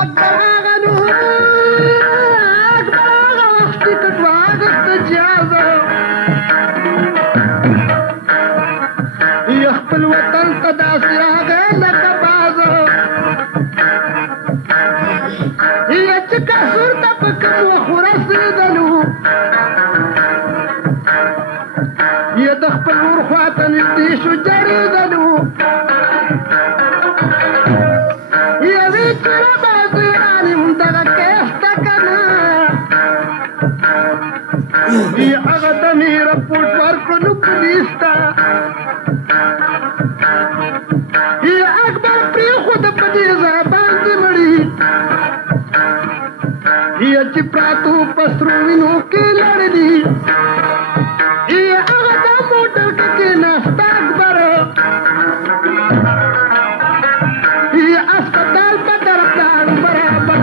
اکبر آغا نو اکبر آغا وقتی کټو آغت جازو خپل وطن ته داسې راغی لکه بازو چې کافر ته په کوم وخت ورسېدلو د خپل ور خواته نږدې شو جړېدلو ویې چې ربه زیان یم دغه کیسته که نه هغه دم یې رپوټ ورکړلو پولیس ته اکبر پرېښوده په دې ځای باندې مړي چې پراتو په سرو وینو کې لړلي هغه دا موټر کې کېناسته اکبر اسپتال په طرفدار برابر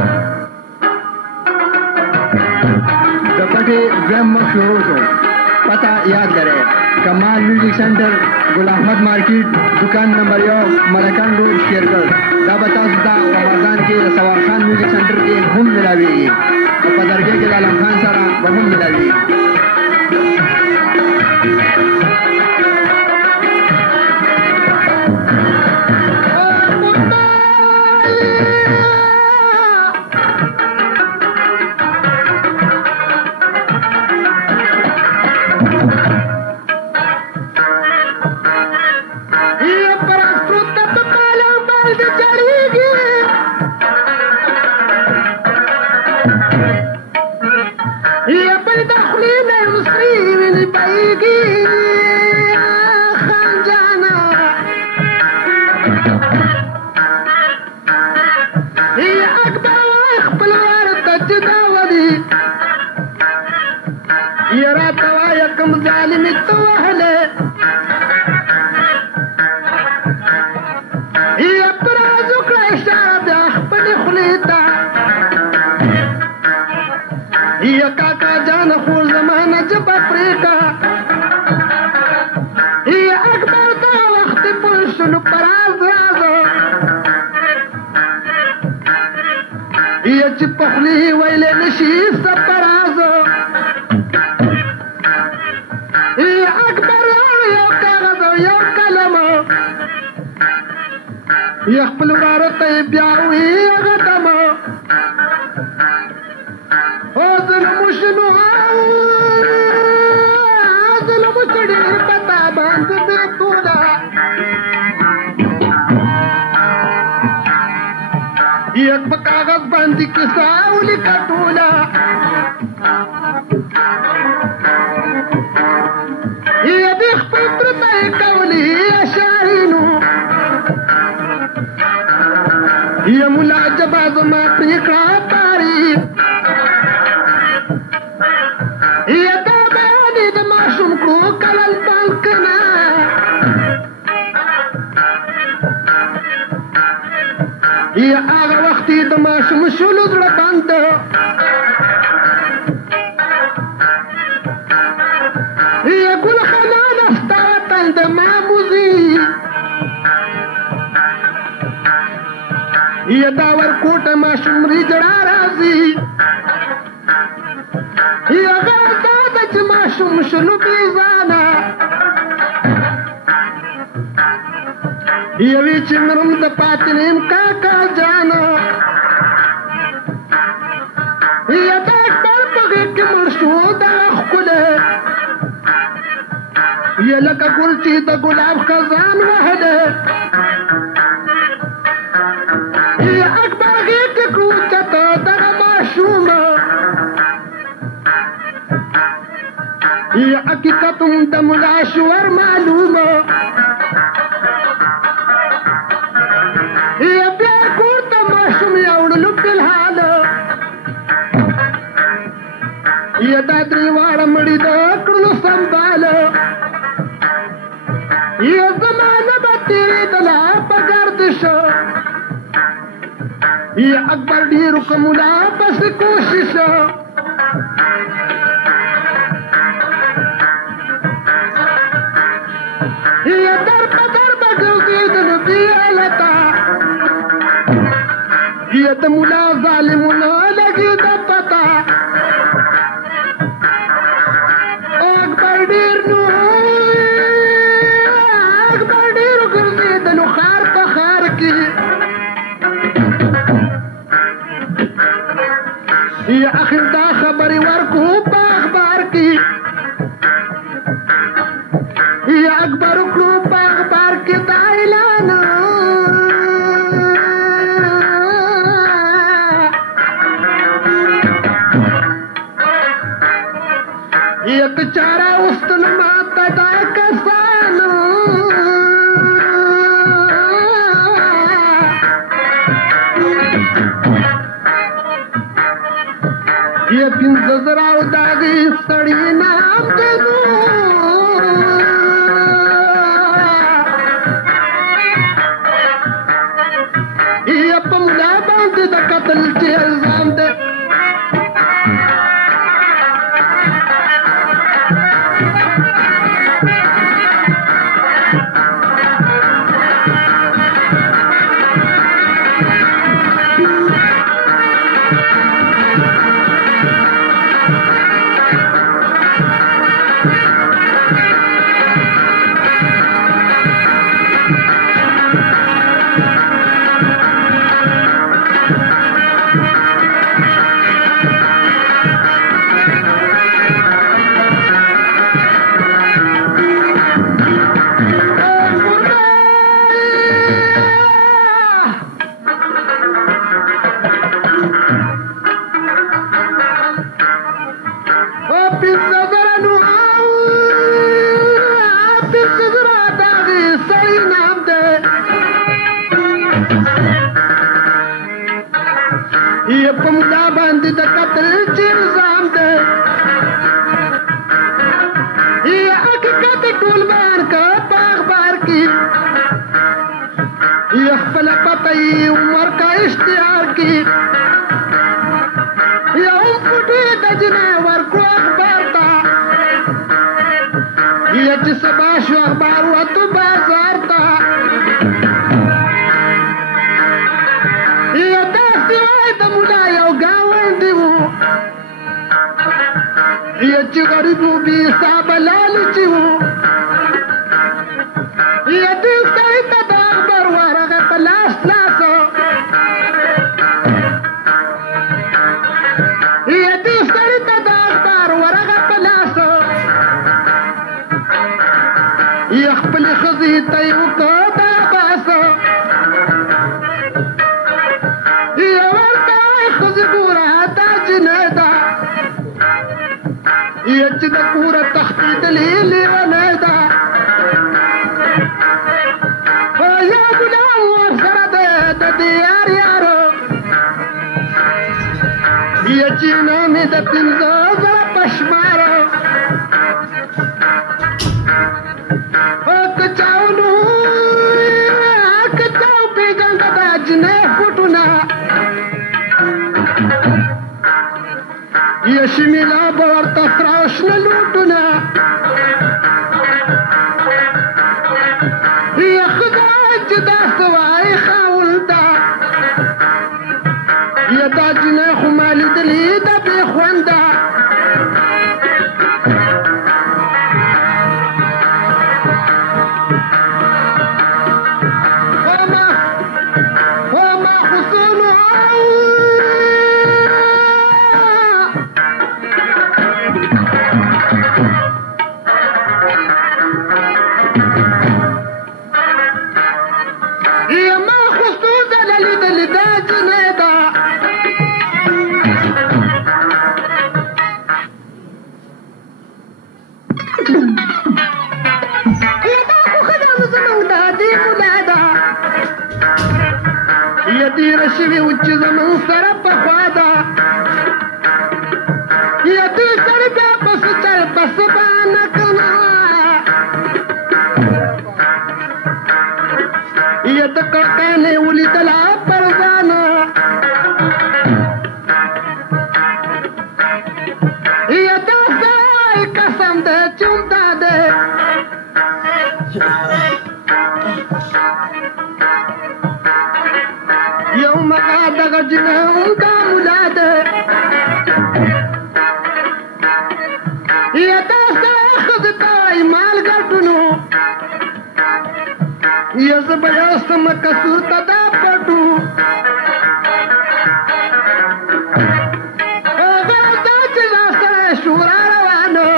د پټې دویم مخ شروع شو پته یاد لرئ کمال میوزیک سنټر ګل احمد مارکیټ دکان نمبر 1 ملکان روډ شیرګل دا به تاسو ته رمضان کې د سوار خان میوزیک سنټر کې هم ملاویږي او په درګۍ کې د علم خان سره به هم ملاویږي خپل وراره ته یې بیا وې هغه دمه او ظلم شنو ظلم کړي پتا باندې بیتونه یک په کاغذ باندې کیسه ولیکه ټوله یې د خپل پرته یې کولې شاهینو یا ملا جبا زما پریکړه پاري یا دا بیان د ماشوم کو کلل بانک نه یا هغه وخت د ماشوم شولو زړه بند یا ګل خانه ستا وطن د ماموزي یا دا ورکوټه ماشوم ری جړا راځي یا غدا د چې ماشوم شنو بیزانه یا وی چې نرم د پاتنیم کاکا جانا یا دا اکبر پغې کې مړ شو دا ښکلی یا لکه ګل چې د ګلاب خزان وهلی حقیقتم د ملا شور معلومه بیا کور ته ماشوم یوړلو فلحاله دا درې واړه مړي د کړلو سنباله زمانه به تېرېدله په ګردشه اکبر ډېرو که ملا پسې کوششه در په در به ګرځېدلو بې علته ये त मुला ظالمونه لګي د پتا اکبر ډیر نو اکبر ډیر ګرځیدلو خار په خار کې یا اخر دا خبرې ورکو په اخبار کې یا اکبر کړو په اخبار کې دا اعلان یک چارا استن ماتا دا کسانو یہ پینزه زراو داغی سڑی نام دنو یہ پملا باندې د قتل چې الزام ده ये पमदा बांधी द कतल च इल्जाम दे ये हकीकत टूल बार का पाग बार की ये खपल पतई उमर का इश्तिहार की ये उमकुटी दजने वर को अखबार था ये जिसबाशो अखबार हुआ तो बाजार था ये मुला یو گاونډي وو یې چې غریب وو بې حسابه لالچي وو یې دې سړي ته د اخبار ورغه په لاس لاسو یې دې سړي ته د اخبار ورغه په لاسو یې خپلې ښځې ته یې وکړه دا باسو ये चिद पूरा तख्ती लीली वनेदा या गुलाम सरद दियार यारो ये चीना में द पिंजो जरा पशमारो ओ कचाउनु कचाउ पे गंगा दाजने फुटना ये शिमिला बवर तफराश न लूटना ये खुदा जदा सवाए खाउलदा ये दाजने खुमाली दली दबे खुंदा وما حصولها يدير الشبي وجز من سرب خوادا يدير سرقا بس چل بس بانكنا يدقا قاني ولد العبرزانا يدقا قسم ده چمتا ده یو مغا دغه جنون دا ملا ده یا تاسو خود ته مال ګټونو یا زبیا سم کسور تدا پټو هغه دا چې سره شورا روانو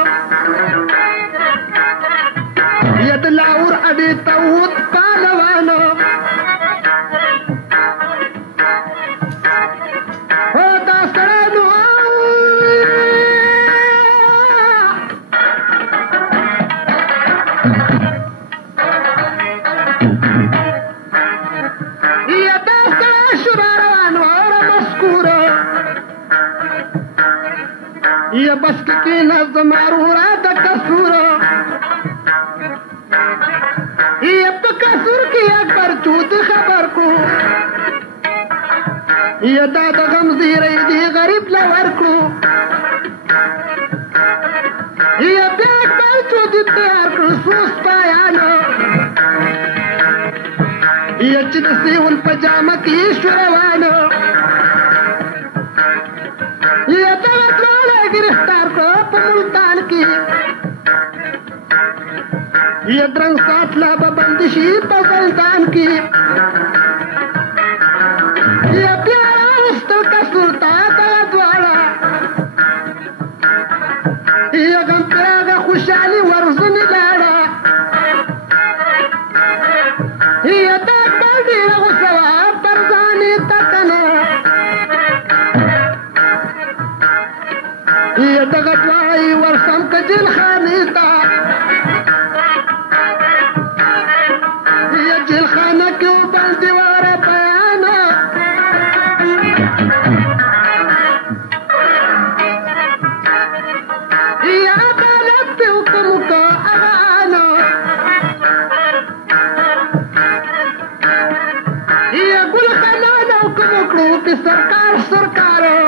یا د لاور اډې توت پالوانو یا بس کی نظم مارورا د کسور یا په کسور کې اکبر چوت خبر کو یا دا د غم زیری دی غریب لور کو یا بیا اکبر چوت تیار کړ سوس پایانو یا چې د سیون پجامه کې شروانو یا गिरफ्तार को मुल्तान की ये द्रंग साथ लाभ बंदिशी पगलदान की ये प्यारा उस्तल का सुरता का द्वारा ये गम प्यारा खुशाली वर्जन लाड़ा ये तक बड़ी रगुसवा परजानी तकना ये दगत वाई वर्षम का जिल खानीता ये जिल खाना क्यों बन दीवार बयाना ये अदालत पे हुक्म का अगाना ये गुल खाना ना हुक्म करो कि सरकार सरकारों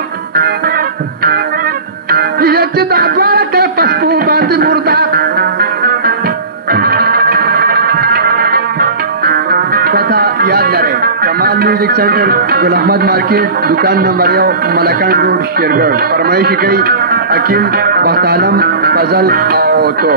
چې دا دواړه که پسپو باندې مرده پتہ یاد لرئ کمال میوزک سینٹر گل احمد مارکیٹ دکان نمبر 1 ملکان روڈ شیرگढ़ فرمایشي کوي حکیم بخت عالم فضل او تو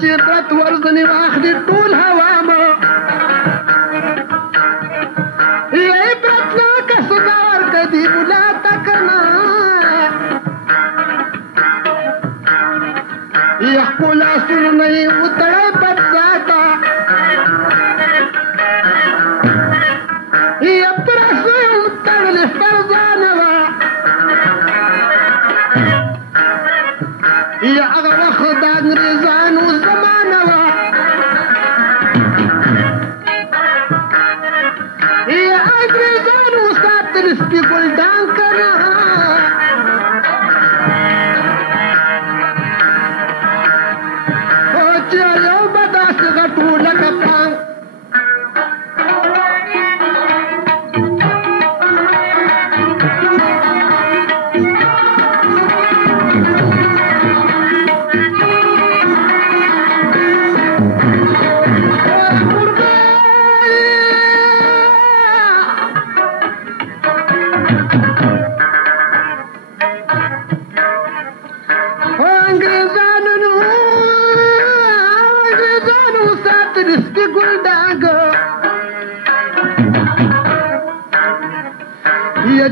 चित्रत वर्जनी वाखदी टूल हवामा ये प्रश्न का सुधार कदी बुला तकना ये खुला सुन नहीं उतरे बचाता ये प्रश्न उतरले फरजानवा ये अगर खुदा अंग्रेजान इसकी गुलदान करना ओ चलो बदास गटू लकपांग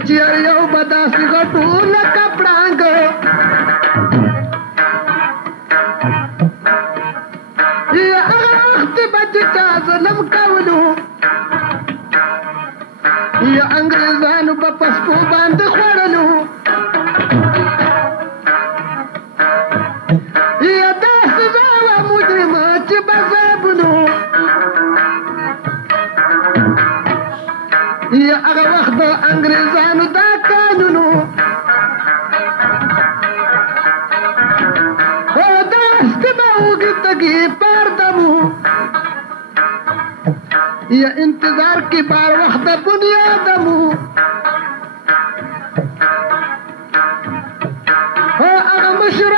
चियो बदास गटू लकपड़ांग ये आखती बच्चा जलम कवलू ये अंग्रेजानु पपस्पू बांध खोड़लू ये انګريزانو دا قانونو دا استباوږي تګي پردمو یا انتظار کی بار وقت بنیادمو اغا مشر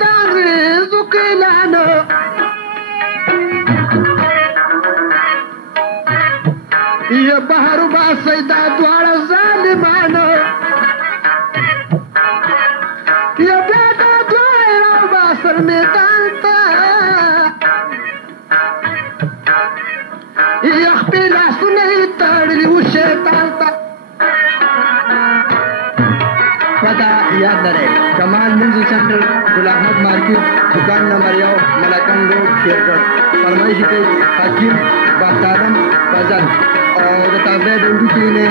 دا انگریزو کلانو یا بحر باسی دا دوار ظالمانو یا بیادا دوار باسر میدان تا خپل لاسونه یې تړلي وو شیطان ته پته یاد لرئ کمال میوزیک سینټر ګل احمد مارکیټ دکان نمبر 1 ملکن روډ شیرګل فرمایشي کوي حکیم بختارم فضل او د تابع د وډو نه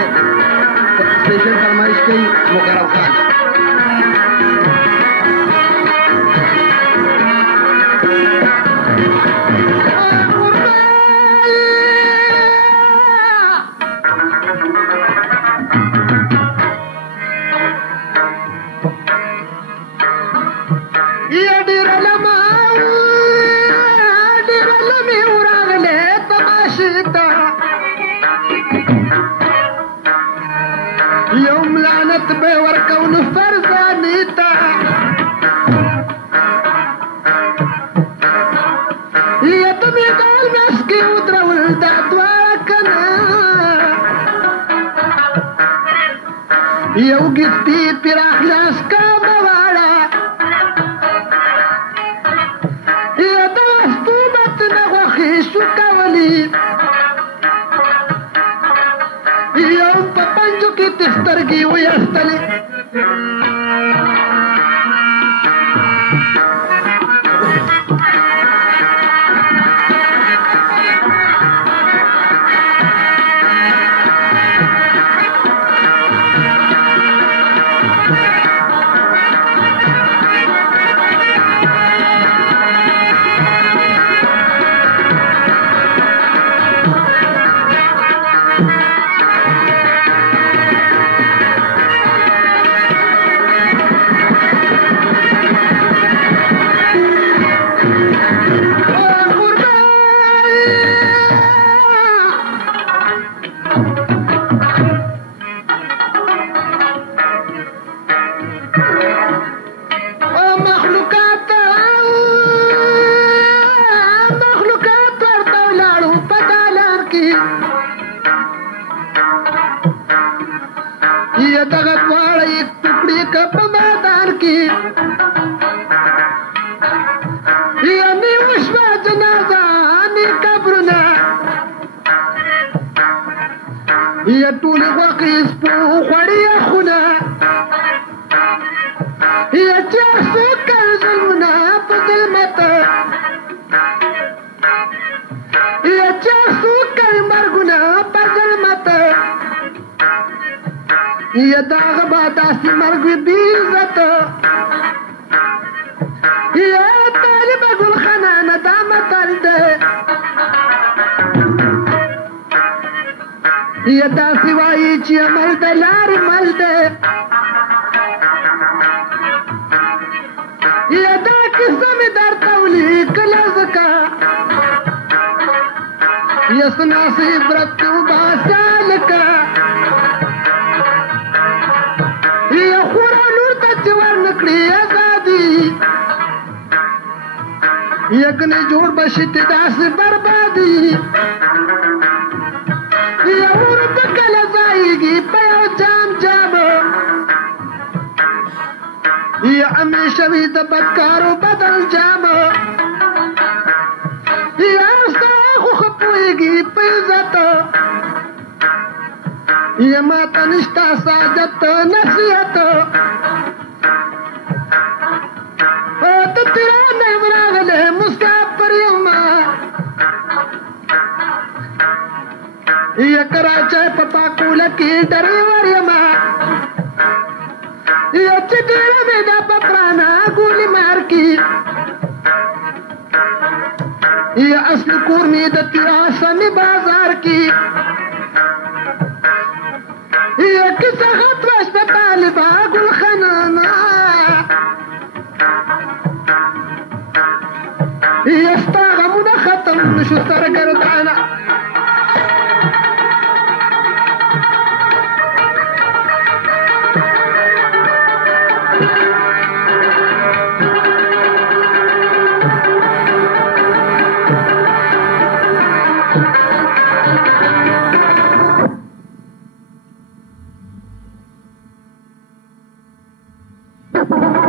سپیشل فرمایش کوي مقرب خان يوم لعنت بوركون فرزانيتا يتمي دال مسكي ودرول دعواكنا يوقفتي تراح لاسكا موارا يداستو بطنا وخي شكاولي يوم پپنجو کی تسترگی ویستلی ये तगत वाला एक टुकड़ी का मैदान की ये निवश्वा जनाजा नी कब्रना ये टूले वाकिस पू खड़ी खुना ये चासो कर जुलना पदल मत ये चासो कर मरगुना पदल मत ये दाग बादासी मर्ग बीज़त ये तालिब गुल खाना नदाम तलदे ये दासी वाई ची अमल दलार मलदे ये दा किस्म दर तौली कलज का ये सुनासी व्रत बासाल का ये खुरा नूर तजवर नकड़ी आजादी यकने जोड़ बशित दास बर्बादी ये उर्द कल जाएगी पयो जाम जाम ये हमेशा भी बदकारो बदल जाम ये आस्था खुखपुएगी पैजत ये माता निष्ठा साजत नसीहत तो तेरा नेवरागले मुसाफिर यमा ये कराचे पपा कूल की ड्राइवर यमा ये चिटेरा में दा पपराना गोली मार की ये असली कुर्मी द तिरासनी बाजार की ये किसा खतवश द तालिबा गुल खनाना ये استغمنا ختم نشو سرقرد انا Thank you.